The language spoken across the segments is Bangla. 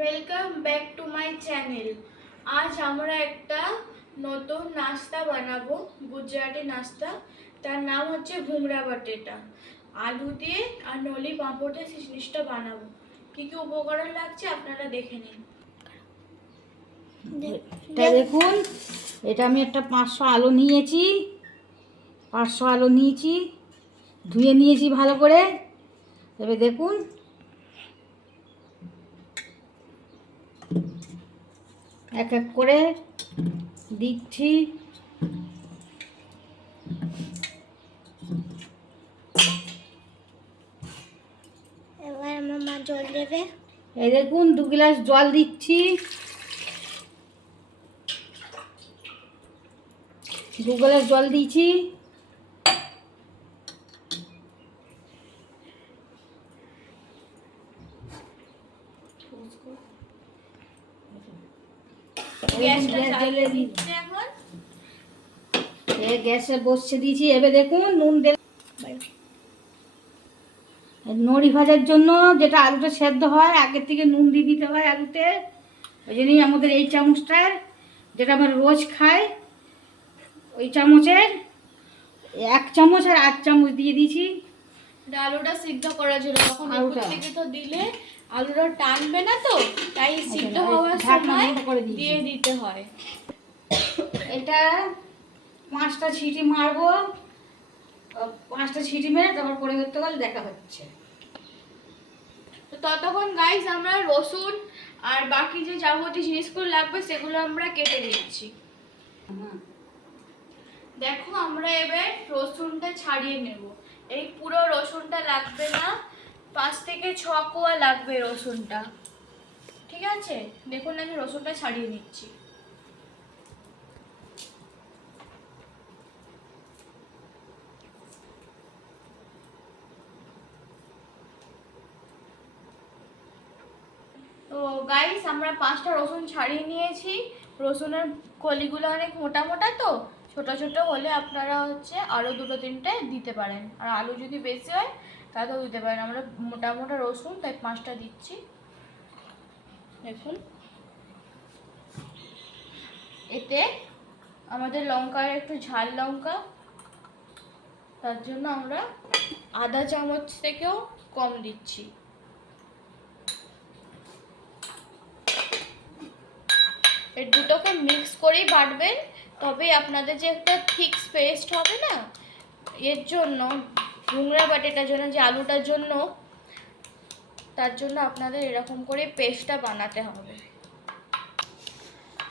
Welcome back to my channel. আজ আমরা একটা নতুন নাস্তা বানাবো, গুজরাটি নাস্তা। তার নাম হচ্ছে ভুংরা বাটেটা। আলু দিয়ে আর নলি পাঁপড় দিয়ে সেই জিনিসটা বানাবো। কি কি উপকরণ লাগছে আপনারা দেখে নিন। দেখুন, এটা আমি একটা 500 আলু নিয়েছি। 500 আলু নিয়েছি, ধুয়ে নিয়েছি ভালো করে। এবার দেখুন, এক এক করে দিচ্ছি। এবার আমার মা জল দেবে। এই দেখুন, 2 গ্লাস জল দিচ্ছি। 2 গ্লাস জল দিয়েছি। গ্যাসে বসিয়ে দিয়েছি। এবার দেখুন, নুন দিলাম নড়ি ভাজার জন্য। যেটা আলুটা সেদ্ধ হয় আগের থেকে নুন দিয়ে দিতে হয় আলুতে। ওই জন্যই আমাদের এই চামচটার, যেটা আমরা রোজ খাই, ওই চামচের 1 চামচ আর 8 চামচ দিয়ে দিয়েছি। আলুটা সিদ্ধ করার জন্য, তখন উপর থেকে তো দিলে আলুটা টানবে না, তো তাই সিদ্ধ হওয়ার সময় দিয়ে দিতে হয়। এটা 5টা সিটি মারবো। 5টা সিটি মেরে তারপর পরিবর্তন দেখা হচ্ছে। তো ততক্ষণ গাইস আমরা রসুন আর বাকি যে যাবতীয় জিনিসগুলো লাগবে সেগুলো আমরা কেটে নিচ্ছি। দেখো, আমরা এবার রসুনটা ছাড়িয়ে নেব। এই পুরো রসুনটা লাগবে না, 5 থেকে 6 কোয়া লাগবে রসুনটা। ঠিক আছে, দেখুন আমি রসুনটা ছাড়িয়ে নিচ্ছি। তো গাইস, আমরা 5টা রসুন ছাড়িয়ে নিয়েছি। রসুনের কলিগুলো অনেক মোটা মোটা, তো ছোট ছোট হলে আপনারা আরও 2-3টে দিতে পারেন। আর আলু যদি বেশি হয় তাতেও দিতে পারেন। আমরা মোটা মোটা রসুন তাই 5টা দিচ্ছি। দেখুন, এতে আমাদের লঙ্কার একটু ঝাল লঙ্কা, তার জন্য আমরা আধা চামচ থেকেও কম দিচ্ছি। এই দুটোকে মিক্স করেই বাটবেন, তবে আপনাদের যে একটা থিক পেস্ট হবে না, এর জন্য ভুংরা বাটেটার জন্য, যে আলুটার জন্য, তার জন্য আপনাদের এরকম করে পেস্টটা বানাতে হবে।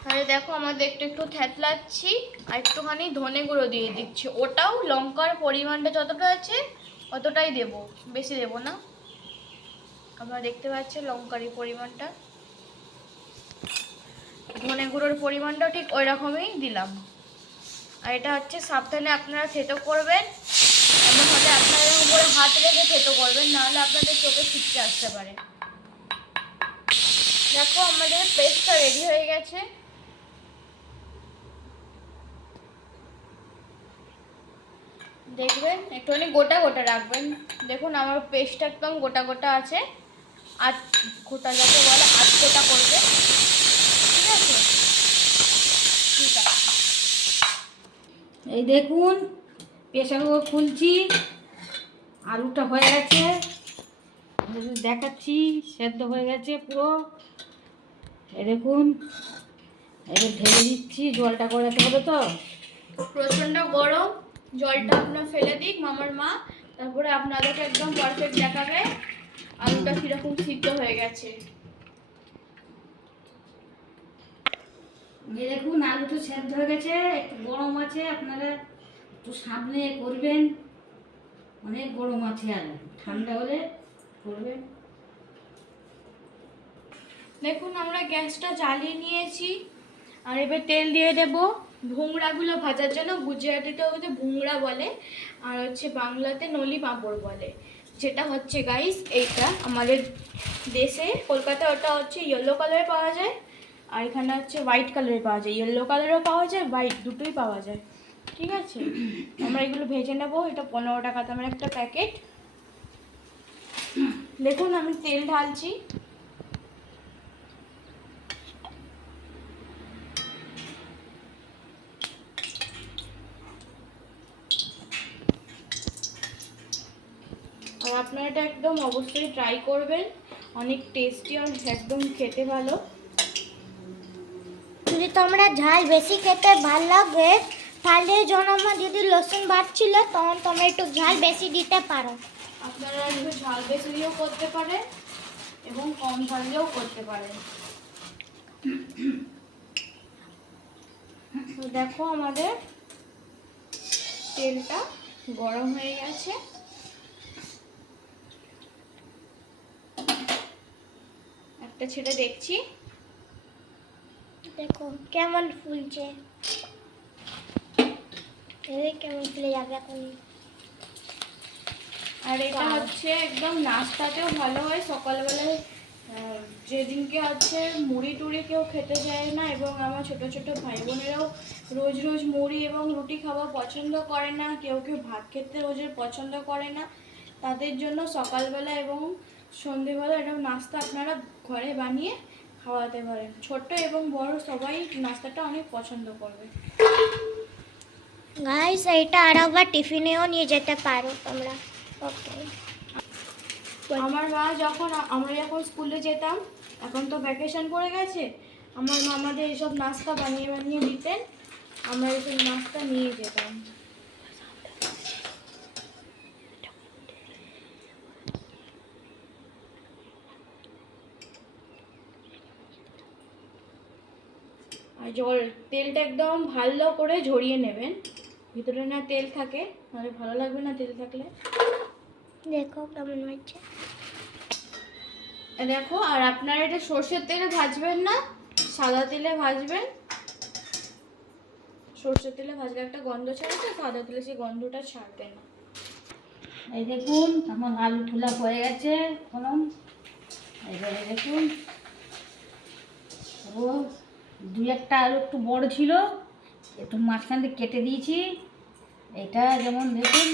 তাহলে দেখো, আমাদের একটু একটু থ্যাতলাচ্ছি আর একটুখানি ধনে গুঁড়ো দিয়ে দিচ্ছি। ওটাও লঙ্কার পরিমাণটা যতটা আছে অতটাই দেব, বেশি দেব না। আপনারা দেখতে পাচ্ছেন লঙ্কার পরিমাণটা, ধনে গুঁড়োর পরিমাণটাও ঠিক ওই রকমই দিলাম। আর এটা সাবধানে আপনারা থেতো করবেন, এমন হলে আপনাদের উপরে হাত রেখে থেতো করবেন, নাহলে আপনাদের চোখে ছিটকে আসতে পারে। দেখো, আমাদের পেস্টটা রেডি হয়ে গেছে। দেখবেন একটুখানি গোটা গোটা রাখবেন। দেখুন, আমার পেস্টটা একদম গোটা গোটা আছে। আর গোটা যাকে বলে আধ গোটা করবে। ঠিক আছে, ঠিক আছে। এই দেখুন, প্রেসার কুকার খুলছি। আলুটা হয়ে গেছে, দেখাচ্ছি, সেদ্ধ হয়ে গেছে পুরো। এই দেখুন, এবার ঢেলে দিচ্ছি। জলটা করাতে হবে তো, প্রচণ্ড গরম, জলটা আপনার ফেলে দিক মামার মা, তারপরে আপনাদেরকে একদম পারফেক্ট দেখাবে আলুটা কীরকম সিদ্ধ হয়ে গেছে। এই দেখুন, আলু তো সেদ্ধ হয়ে গেছে। একটু গরম আছে, আপনারা একটু সামনে করবেন। অনেক গরম আছে, আলু ঠান্ডা হলে করবেন। দেখুন, আমরা গ্যাসটা জ্বালিয়ে নিয়েছি আর এবার তেল দিয়ে দেব ভুংরাগুলো ভাজার জন্য। গুজরাটিতে ভুংরা বলে, আর বাংলাতে নলি পাঁপড় বলে। যেটা গাইস, এইটা আমাদের দেশে কলকাতায় ওটা ইয়েলো কালারে পাওয়া যায়, আর এখানে হোয়াইট কালারে পাওয়া যায়। ইয়েলো কালারও পাওয়া যায়, হোয়াইট, দুটোই পাওয়া যায়। ঠিক আছে, আমরা এগুলো ভেজে নেব। এটা 15 টাকা দামের একটা প্যাকেট। দেখুন, আমি তেল ঢালছি। আপনারা এটা একদম অবশ্যই ট্রাই করবেন, অনেক টেস্টি আর একদম খেতে ভালো। যদি তোমরা ঝাল বেশি খেতে ভাল লাগে তাহলে জন্য যদি রসুন বাটছিল তখন তোমরা একটু ঝাল বেশি দিতে পারো। আপনারা একটু ঝাল বেশি দিয়েও করতে পারেন এবং কম ঝাল দিয়েও করতে পারেন। তো দেখো আমাদের তেলটা গরম হয়ে গেছে। একটা ছেড়ে দেখছি। দেখো কেমন ফুলছে, এই কেমন ফুলে যাবে এখন। আর এটা হচ্ছে একদম নাস্তাতেও ভালো হয়। সকালবেলায় যেদিনকে হচ্ছে মুড়ি টুড়ি কেউ খেতে চায় না, এবং আমার ছোট ছোট ভাই বোনেরাও রোজ রোজ মুড়ি এবং রুটি খাওয়া পছন্দ করে না, কেউ কেউ ভাত খেতে রোজের পছন্দ করে না, তাদের জন্য সকালবেলা এবং সন্ধেবেলা এরকম নাস্তা আপনারা ঘরে বানিয়ে খাওয়াতে পারেন। ছোট এবং বড় সবাই নাস্তাটা অনেক পছন্দ করবে। গাইস এটা আর একবার টিফিনেও নিয়ে যেতে পারো তোমরা। ওকে। আমার মা আমরা যখন স্কুলে যেতাম, এখন তো ভ্যাকেশন পড়ে গেছে, আমার মা আমাদের এইসব নাস্তা বানিয়ে বানিয়ে দিতেন, আমরা এইসব নাস্তা নিয়ে যেতাম। আর তেলটা একদম ভালো করে ঝরিয়ে নেবেন, ভিতরে না তেল থাকে, নাহলে ভালো লাগবে না তেল থাকলে। দেখো কেমন হচ্ছে। দেখো, আর আপনারা এটা সর্ষের তেলে ভাজবেন না, সাদা তেলে ভাজবেন। সর্ষের তেলে ভাজলে একটা গন্ধ ছাড়ে, তো সাদা তেলে সেই গন্ধটা ছাড়বে না। এই দেখুন আমার আলু ঠোলা হয়ে গেছে এখন। এইবারে দেখুন ও দুই একটা আলু একটু বড় ছিল, একটু মাঝখান দিয়ে কেটে দিয়েছি। এটা যেমন দেখুন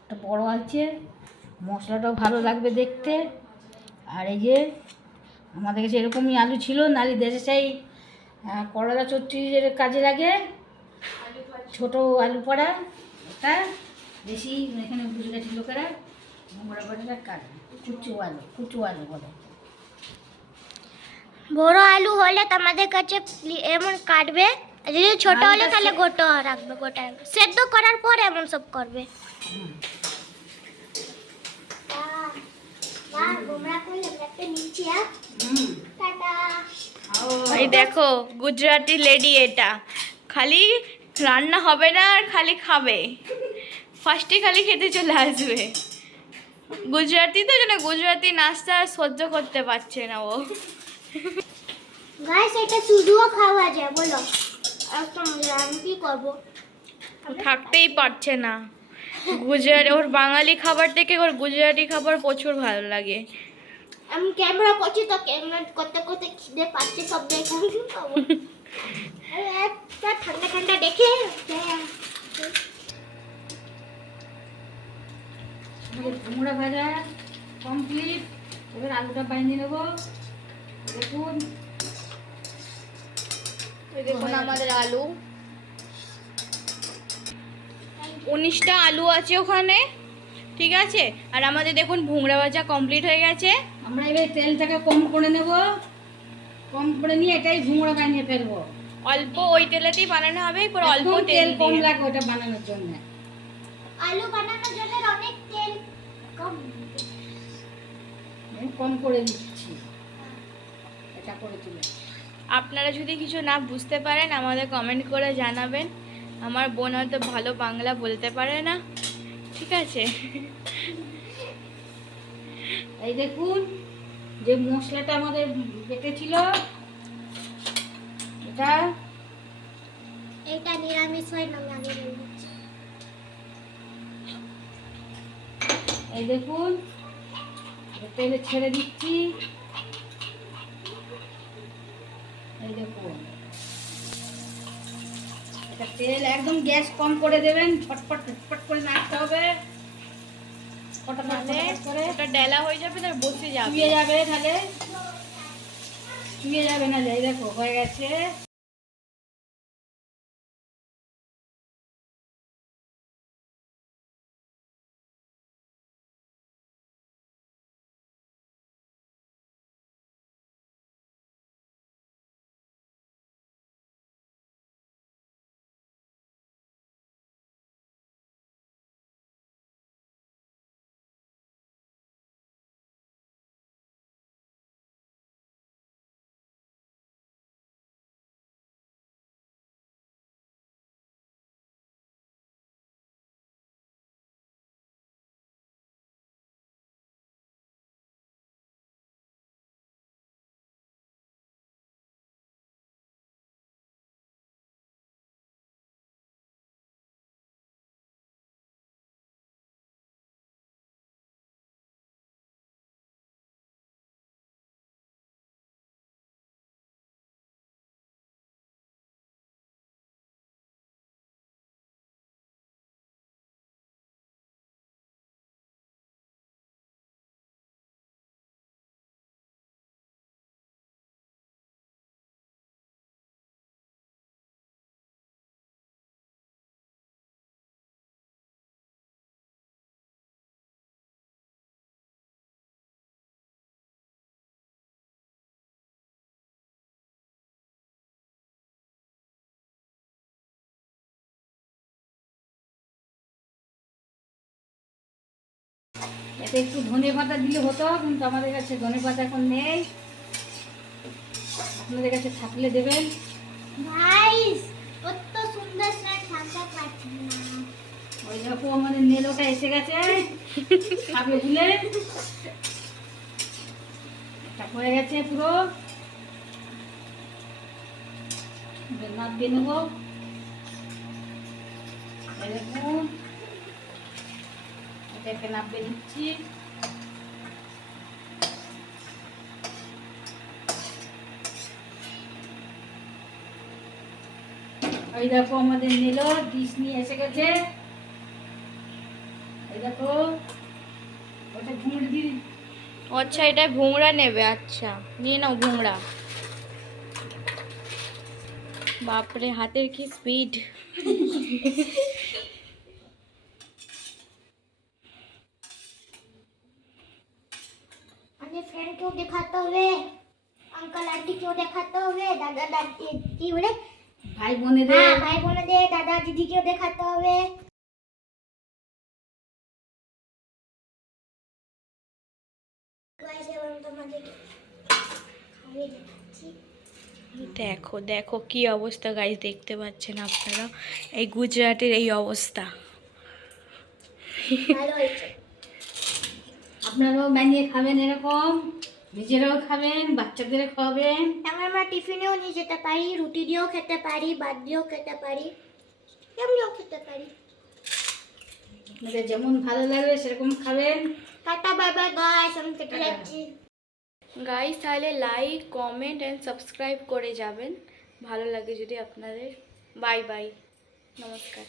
একটা বড় আছে, মশলাটাও ভালো লাগবে দেখতে। আর এই যে আমাদের কাছে এরকমই আলু ছিল, নালি দেশে চাই করলা চচ্চড়ির কাজে লাগে, ছোট আলু পড়া। এটা বেশি এখানে গুজরাটি লোকেরা মোমরা বাটাটা কাটে, কুচু আলু বলে। বড় আলু হলে তোমাদের কাছে এমন কাটবে, আর যদি ছোট হলে আলুটা তাহলে গোটা রাখবে, গোটা রাখবে। সেদ্ধ করার পর এমন সব করবে। এই দেখো গুজরাটি লেডি, এটা খালি রান্না হবে না আর খালি খাবে, ফার্স্টে খালি খেতে চলে আসবে। গুজরাটি তো যেন গুজরাটি নাস্তা আর সহ্য করতে পারছে না ও। গাইস এটা শুধুও খাওয়া যায়, বলো একটা মজা। আমি কি করবো? থাকতেই পারছে না। গুজরাট ওর বাঙালি খাবার থেকে ওর গুজরাটি খাবার প্রচুর ভালো লাগে। আমি ক্যামেরা করছি তো ক্যামেরা করতে করতে খিদে পাচ্ছে, সব দেখে আমি খাবো। আরে একটা ঠান্ডা ঠান্ডা দেখে কুমড়া ভাজা কমপ্লিট। এবার আলুটা বানিয়ে নেবো। দেখুন এই দেখুন আমাদের আলু, 19টা আলু আছে ওখানে, ঠিক আছে। আর আমাদের দেখুন ভুংড়া ভাজা কমপ্লিট হয়ে গেছে। আমরা এবার তেলটাকে কম করে নেব, কম করে নিয়ে এটাই ভুঁড়া বানিয়ে ফেলবো। অল্প ওই তেলেতেই বানানো হবে, পর অল্প একদম তেল কম দিয়ে। লাগবে ওটা বানানোর জন্য। আলু বানানোর জন্য অনেক তেল কম। আমি কম করে দিচ্ছি, এটা করে তুলে। আপনারা যদি কিছু না বুঝতে পারেন আমাদের কমেন্ট করে জানাবেন। আমার বোন হয়তো ভালো বাংলা বলতে পারে না, ঠিক আছে। এই দেখুন যে মশলাটা আমাদের বেটেছিল, এটা এটা নিরামিষ হয় না, আমি আগে বলছি। এই দেখুন তেলে ছেড়ে দিচ্ছি। এই দেখুন এটা তেল একদম গ্যাস কম করে দেবেন, ছটফট ছটফট করে নাড়তে হবে। মানে ওটা ডেলা হয়ে যাবে, তার বসে যাবে। চুয়ে যাবে, তাহলে চুয়ে যাবে না। এই দেখো হয়ে গেছে। এতে একটু ধনে পাতা দিলে হতো, কিন্তু আমাদের কাছে ধনে পাতা এখন নেই। আপনাদের কাছে থাকলে দেবেন। গাইস কত সুন্দর স্নান সাজা পাচ্ছি না। ওই দেখো আমাদের নেলোটা এসে গেছে খাবে বলে, এটা পড়ে গেছে পুরো। নাপ দিয়ে নেবো। এই দেখুন এটাকে নাপ দিয়ে নিচ্ছি। ওই দেখো আমাদের নিল ডিশ নিয়ে এসে গেছে। এই দেখো ওটা ঘুমড়ি দিয়ে আচ্ছা এটা ভুংড়া নেবে, আচ্ছা নিয়ে নাও ভুংড়া। বাপরে হাতের কি স্পিড। अपने फ्रेंड को दिखाते हुए, अंकल आंटी को दिखाते हुए, दादा दादी की बोले ভাই বোনেদের हाँ भाई बोले दे, दादा दीदी को दिखाते हुए। गाइस এবার তোমাদের খাইয়ে দেখাচ্ছি। দেখো দেখো কি অবস্থা গাইস, দেখতে পাচ্ছেন আপনারা এই গুজরাটের এই অবস্থা। ভালো হয়েছে। আপনারাও বানিয়ে খাবেন, এরকম নিজেরাও খাবেন, বাচ্চাদের খাওয়াবেন। আমরা টিফিনেও নিয়ে যেতে পারি, রুটি দিয়েও খেতে পারি, ভাত দিয়েও খেতে পারি, এমনিও খেতে পারি। আপনাদের যেমন ভালো লাগবে সেরকম খাবেন। টাটা বাই বাই গাইস, আমি কেটে যাচ্ছি। গাইস তাহলে লাইক কমেন্ট অ্যান্ড সাবস্ক্রাইব করে যাবেন ভালো লাগে যদি আপনাদের। বাই বাই, নমস্কার।